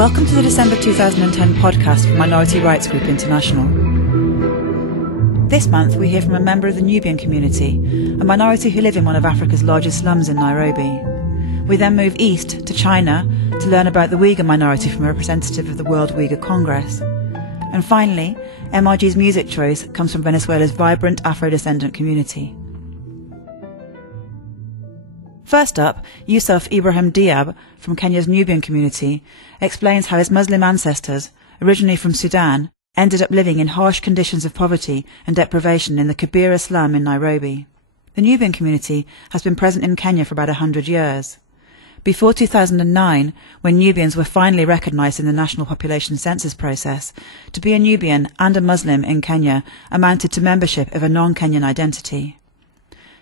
Welcome to the December 2010 podcast from Minority Rights Group International. This month we hear from a member of the Nubian community, a minority who live in one of Africa's largest slums in Nairobi. We then move east to China to learn about the Uighur minority from a representative of the World Uighur Congress. And finally, MRG's music choice comes from Venezuela's vibrant Afro-descendant community. First up, Yusuf Ibrahim Diab from Kenya's Nubian community explains how his Muslim ancestors, originally from Sudan, ended up living in harsh conditions of poverty and deprivation in the Kibera slum in Nairobi. The Nubian community has been present in Kenya for about 100 years. Before 2009, when Nubians were finally recognised in the national population census process, to be a Nubian and a Muslim in Kenya amounted to membership of a non-Kenyan identity.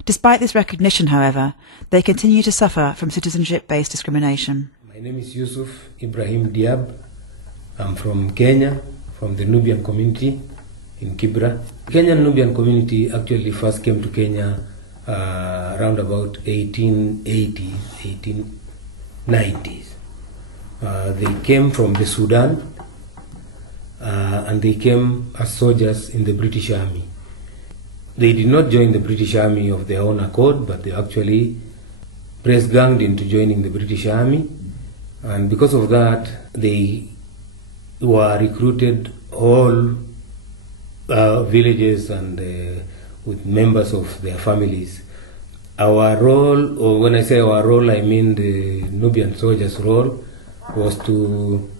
Despite this recognition, however, they continue to suffer from citizenship-based discrimination. My name is Yusuf Ibrahim Diab. I'm from Kenya, from the Nubian community in Kibra. The Kenyan Nubian community actually first came to Kenya around about 1880s, 1890s. They came from the Sudan and they came as soldiers in the British Army. They did not join the British Army of their own accord, but they actually press-ganged into joining the British Army. And because of that, they were recruited all villages and with members of their families. Our role, or when I say our role, I mean the Nubian soldiers' role, was to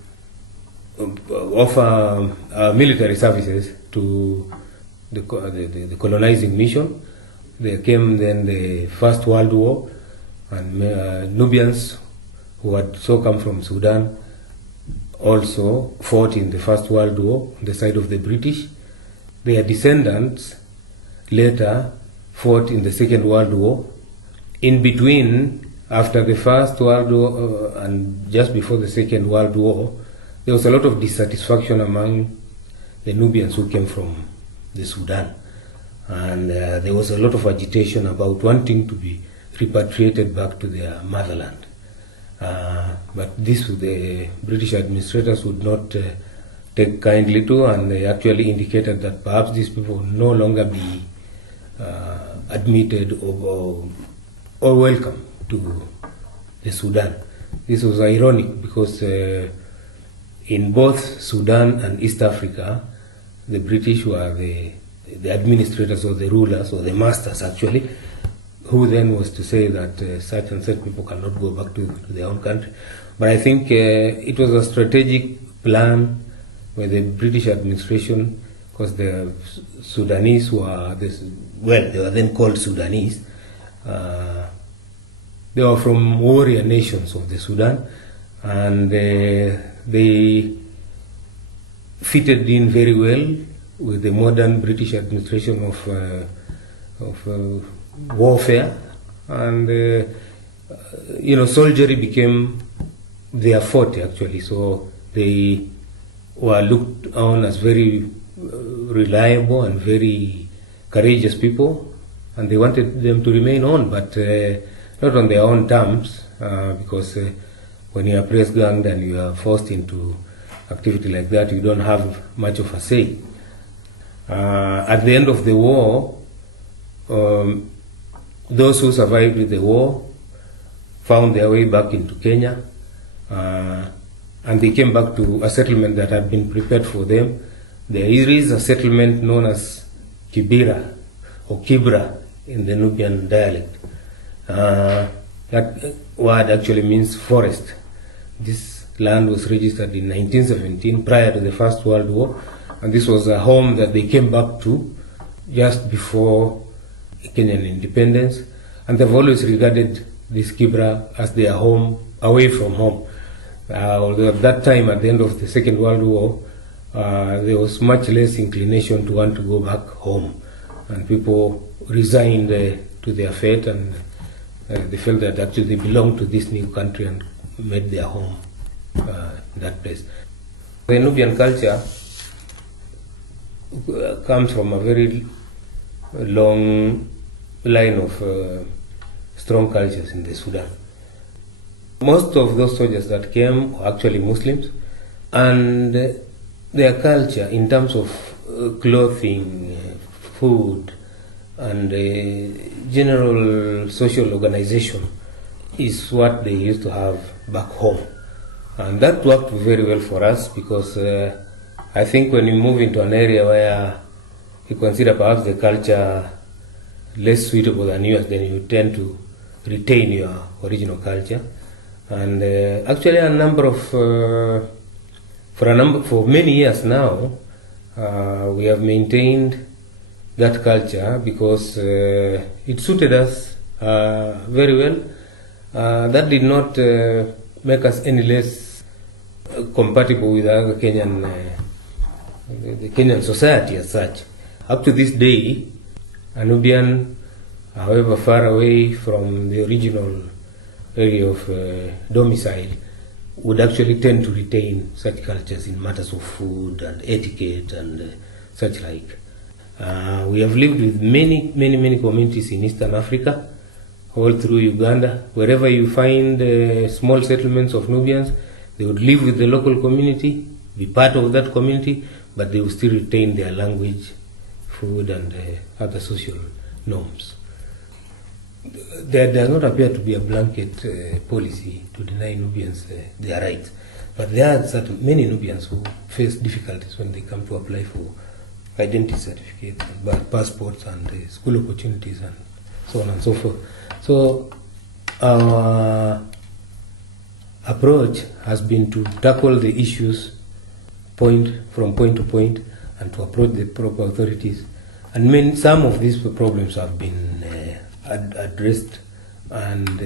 offer military services to the colonizing mission. There came then the First World War, and Nubians who had so come from Sudan also fought in the First World War on the side of the British. Their descendants later fought in the Second World War. In between, after the First World War and just before the Second World War, there was a lot of dissatisfaction among the Nubians who came from the Sudan, and there was a lot of agitation about wanting to be repatriated back to their motherland. But this the British administrators would not take kindly to, and they actually indicated that perhaps these people would no longer be admitted or welcome to the Sudan. This was ironic because in both Sudan and East Africa, the British were the administrators or the rulers or the masters actually, who then was to say that such and such people cannot go back to their own country. But I think it was a strategic plan where the British administration, because the Sudanese were, they were then called Sudanese, they were from warrior nations of the Sudan, and they fitted in very well with the modern British administration of warfare, and soldiery became their forte actually. So they were looked on as very reliable and very courageous people, and they wanted them to remain on, but not on their own terms, because when you are press-ganged and you are forced into activity like that, you don't have much of a say. At the end of the war, those who survived the war found their way back into Kenya, and they came back to a settlement that had been prepared for them. There is a settlement known as Kibera or Kibra in the Nubian dialect. That word actually means forest. This land was registered in 1917, prior to the First World War, and this was a home that they came back to just before Kenyan independence, and they've always regarded this Kibra as their home, away from home. Although at that time, at the end of the Second World War, there was much less inclination to want to go back home, and people resigned to their fate, and they felt that actually they belonged to this new country and made their home in that place. The Nubian culture comes from a very long line of strong cultures in the Sudan. Most of those soldiers that came were actually Muslims, And their culture in terms of clothing, food, and general social organization is what they used to have back home. And that worked very well for us because I think when you move into an area where you consider perhaps the culture less suitable than yours, then you tend to retain your original culture. And actually for many years now, we have maintained that culture because it suited us very well. That did not make us any less compatible with other the Kenyan society as such. Up to this day, a Nubian, however far away from the original area of domicile, would actually tend to retain such cultures in matters of food and etiquette and such like. We have lived with many communities in Eastern Africa, all through Uganda. Wherever you find small settlements of Nubians, they would live with the local community, be part of that community, but they will still retain their language, food, and other social norms. There does not appear to be a blanket policy to deny Nubians their rights, but there are many Nubians who face difficulties when they come to apply for identity certificates, passports, and school opportunities, and so on and so forth. So our approach has been to tackle the issues from point to point and to approach the proper authorities. And some of these problems have been addressed, and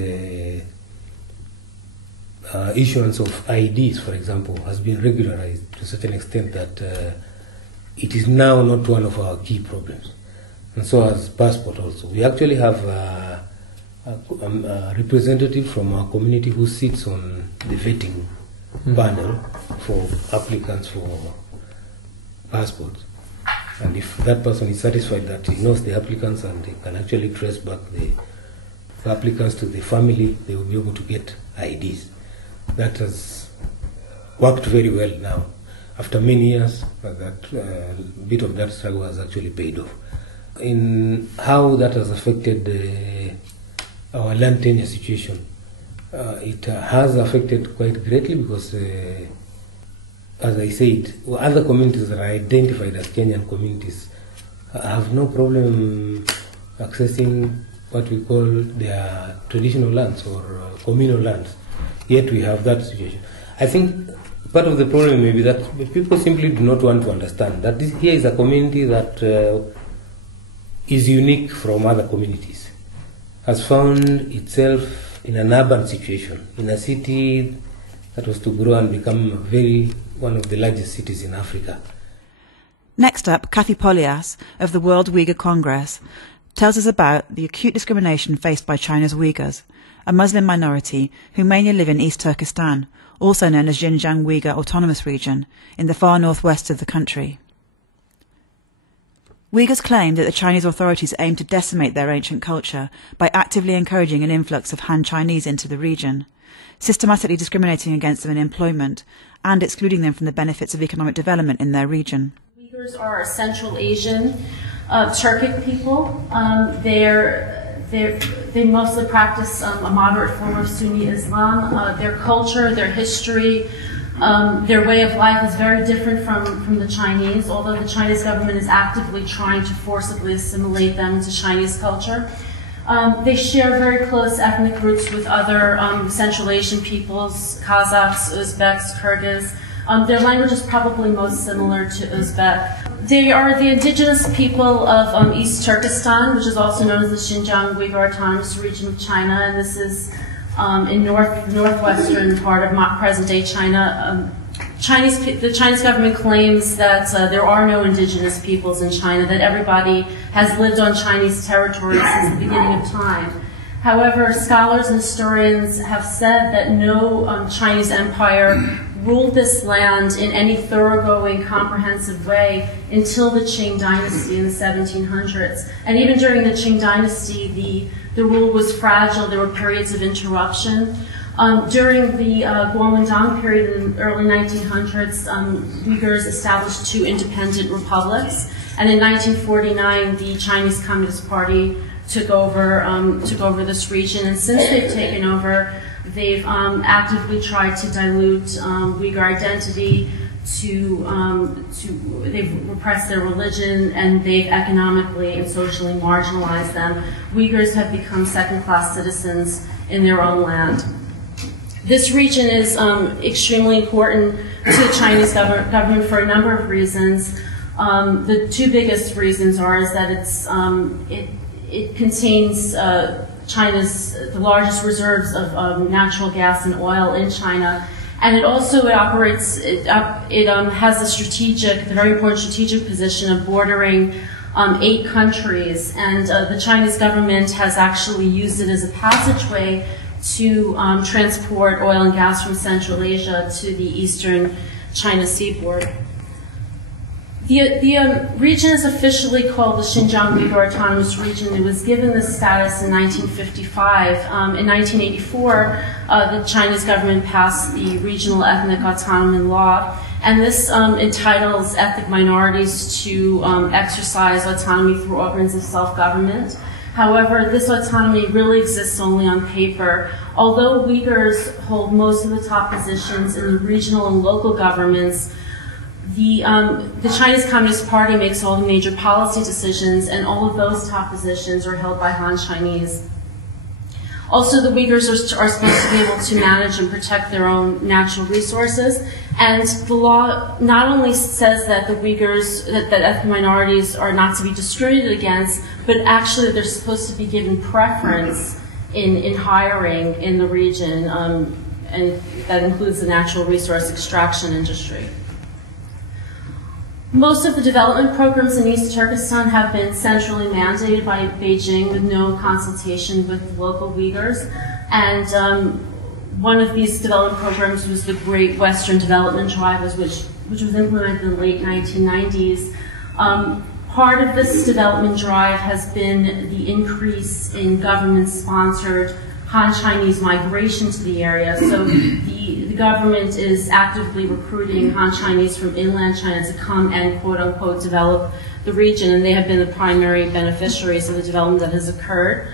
issuance of IDs, for example, has been regularized to a certain extent that it is now not one of our key problems. And so as passport also. We actually have a representative from our community who sits on the vetting panel for applicants for passports. And if that person is satisfied that he knows the applicants and they can actually trace back the applicants to the family, they will be able to get IDs. That has worked very well now. After many years, that bit of that struggle has actually paid off. In how that has affected our land tenure situation, it has affected quite greatly because as I said, other communities that are identified as Kenyan communities have no problem accessing what we call their traditional lands or communal lands. Yet we have that situation. I think part of the problem may be that people simply do not want to understand that here is a community that is unique from other communities, has found itself in an urban situation, in a city that was to grow and become one of the largest cities in Africa. Next up, Kathy Polias of the World Uighur Congress tells us about the acute discrimination faced by China's Uyghurs, a Muslim minority who mainly live in East Turkestan, also known as Xinjiang Uyghur Autonomous Region, in the far northwest of the country. Uyghurs claim that the Chinese authorities aim to decimate their ancient culture by actively encouraging an influx of Han Chinese into the region, systematically discriminating against them in employment, and excluding them from the benefits of economic development in their region. Uyghurs are a Central Asian Turkic people. They mostly practice a moderate form of Sunni Islam. Their culture, their history, their way of life is very different from the Chinese, although the Chinese government is actively trying to forcibly assimilate them to Chinese culture. They share very close ethnic roots with other Central Asian peoples, Kazakhs, Uzbeks, Kyrgyz. Their language is probably most similar to Uzbek. They are the indigenous people of East Turkestan, which is also known as the Xinjiang Uighur Autonomous Region of China, and this is in northwestern part of present-day China. The Chinese government claims that there are no indigenous peoples in China, that everybody has lived on Chinese territory since the beginning of time. However, scholars and historians have said that no Chinese empire ruled this land in any thoroughgoing, comprehensive way until the Qing dynasty in the 1700s. And even during the Qing dynasty, the rule was fragile. There were periods of interruption. During the Kuomintang period in the early 1900s, Uyghurs established two independent republics, and in 1949, the Chinese Communist Party took over this region. And since they've taken over, they've actively tried to dilute Uyghur identity. They've repressed their religion, and they've economically and socially marginalized them. Uyghurs have become second-class citizens in their own land. This region is extremely important to the Chinese government for a number of reasons. The two biggest reasons is that it contains the largest reserves of natural gas and oil in China, and it has the very important strategic position of bordering 8 countries, and the Chinese government has actually used it as a passageway to transport oil and gas from Central Asia to the eastern China seaboard. The region is officially called the Xinjiang Uyghur Autonomous Region. It was given this status in 1955. In 1984, the Chinese government passed the Regional Ethnic Autonomy Law, and this entitles ethnic minorities to exercise autonomy through organs of self-government. However, this autonomy really exists only on paper. Although Uyghurs hold most of the top positions in the regional and local governments, the Chinese Communist Party makes all the major policy decisions, and all of those top positions are held by Han Chinese. Also, the Uyghurs are supposed to be able to manage and protect their own natural resources, and the law not only says that the Uyghurs, that ethnic minorities are not to be discriminated against, but actually they're supposed to be given preference in hiring in the region, and that includes the natural resource extraction industry. Most of the development programs in East Turkestan have been centrally mandated by Beijing with no consultation with local Uyghurs. And one of these development programs was the Great Western Development Drive, which was implemented in the late 1990s. Part of this development drive has been the increase in government-sponsored Han Chinese migration to the area. So the government is actively recruiting Han Chinese from inland China to come and quote-unquote develop the region, and they have been the primary beneficiaries of the development that has occurred.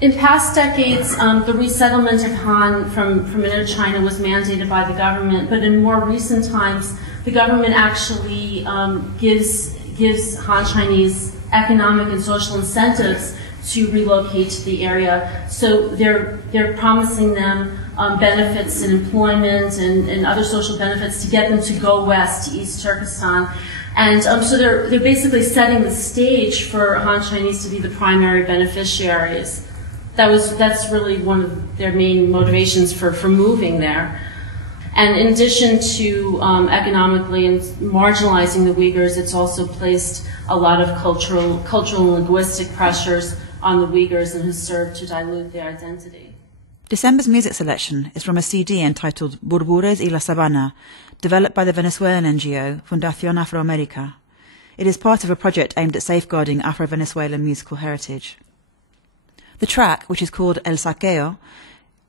In past decades, the resettlement of Han from Indochina was mandated by the government, but in more recent times, the government actually gives Han Chinese economic and social incentives to relocate to the area. So they're promising them benefits in employment and other social benefits to get them to go west to East Turkestan. And so they're basically setting the stage for Han Chinese to be the primary beneficiaries. That's really one of their main motivations for moving there. And in addition to economically and marginalizing the Uyghurs, it's also placed a lot of cultural and linguistic pressures on the Uyghurs and has served to dilute their identity. December's music selection is from a CD entitled Burbures y la Sabana, developed by the Venezuelan NGO Fundación Afroamérica. It is part of a project aimed at safeguarding Afro-Venezuelan musical heritage. The track, which is called El Saqueo,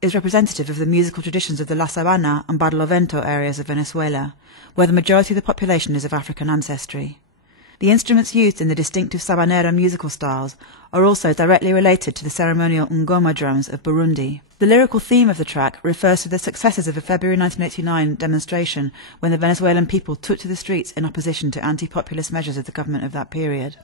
is representative of the musical traditions of the La Sabana and Barlovento areas of Venezuela, where the majority of the population is of African ancestry. The instruments used in the distinctive Sabanera musical styles are also directly related to the ceremonial Ngoma drums of Burundi. The lyrical theme of the track refers to the successes of a February 1989 demonstration when the Venezuelan people took to the streets in opposition to anti-populist measures of the government of that period.